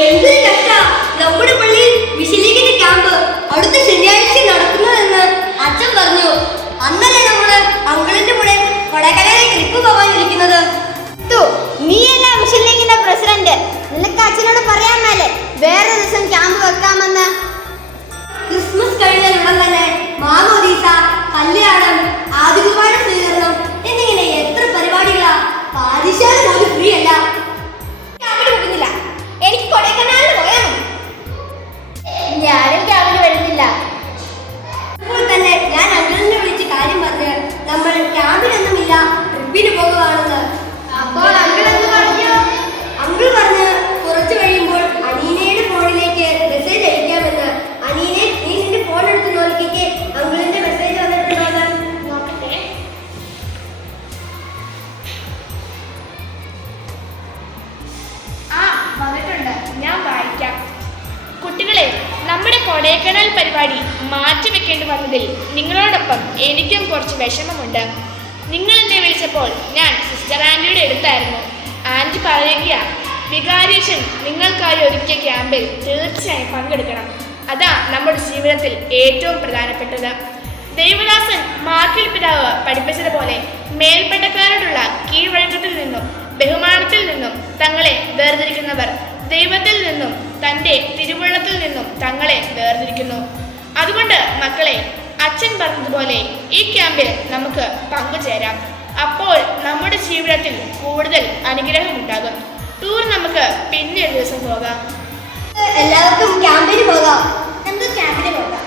എന്തൊരു രക്ഷ നമ്മുടെ പള്ളിയിൽ വിശലീകരണ ക്യാമ്പ് അടുത്ത ശനിയാഴ്ച നടക്കുന്നതെന്ന് അച്ഛൻ പറഞ്ഞു. അന്നല്ലേ നമ്മൾ അങ്കിളിന്റെ കൂടെ കൊടകരയിലെ ട്രിപ്പ് പോകാനിരിക്കുന്നത് നീയല്ല വിശലീഗിന്റെ പ്രസിഡന്റ്. നിനക്ക് അച്ഛനോട് പറയാൻ വേറെ ദിവസം ക്യാമ്പ് വെക്കാമെന്ന്. ക്രിസ്മസ് കഴിഞ്ഞ ഉടൻ തന്നെ മാമോദീസ കല്യാണം ആദ്യ സ്വീകരണം എന്നിങ്ങനെ എത്ര പരിപാടികളാ. പാരിശാല പോലും ഫ്രീ അല്ല കുട്ടികളെ നമ്മുടെ കൊടൈക്കനാൽ പരിപാടി മാറ്റിവെക്കേണ്ടി വന്നതിൽ നിങ്ങളോടൊപ്പം എനിക്കും കുറച്ച് വിഷമമുണ്ട്. നിങ്ങൾ എന്നെ വിളിച്ചപ്പോൾ ഞാൻ സിസ്റ്റർ ആന്റിയുടെ അടുത്തായിരുന്നു. ആന്റി പറയുക വികാരീഷൻ നിങ്ങൾക്കായി ഒരുക്കിയ ക്യാമ്പിൽ തീർച്ചയായും പങ്കെടുക്കണം. അതാ നമ്മുടെ ജീവിതത്തിൽ ഏറ്റവും പ്രധാനപ്പെട്ടത്. ദേവദാസൻ മാർക്കിൽ പിതാവ് പഠിപ്പിച്ചതുപോലെ മേൽപ്പെട്ടക്കാരോടുള്ള കീഴ്വഴക്കത്തിൽ നിന്നും ബഹുമാനത്തിൽ നിന്നും തങ്ങളെ വേർതിരിക്കുന്നവർ ദൈവത്തിൽ നിന്നും തന്റെ തിരുവള്ളത്തിൽ നിന്നും തങ്ങളെ വേർതിരിക്കുന്നു. അതുകൊണ്ട് മക്കളെ അച്ഛൻ പറഞ്ഞതുപോലെ ഈ ക്യാമ്പിൽ നമുക്ക് പങ്കുചേരാം. അപ്പോൾ നമ്മുടെ ജീവിതത്തിൽ കൂടുതൽ അനുഗ്രഹം ഉണ്ടാകും. ടൂർ നമുക്ക് പിന്നെ ഒരു ദിവസം പോകാം. എല്ലാവർക്കും ക്യാമ്പിന് പോകാം. നമുക്ക് ക്യാമ്പിന് പോകാം?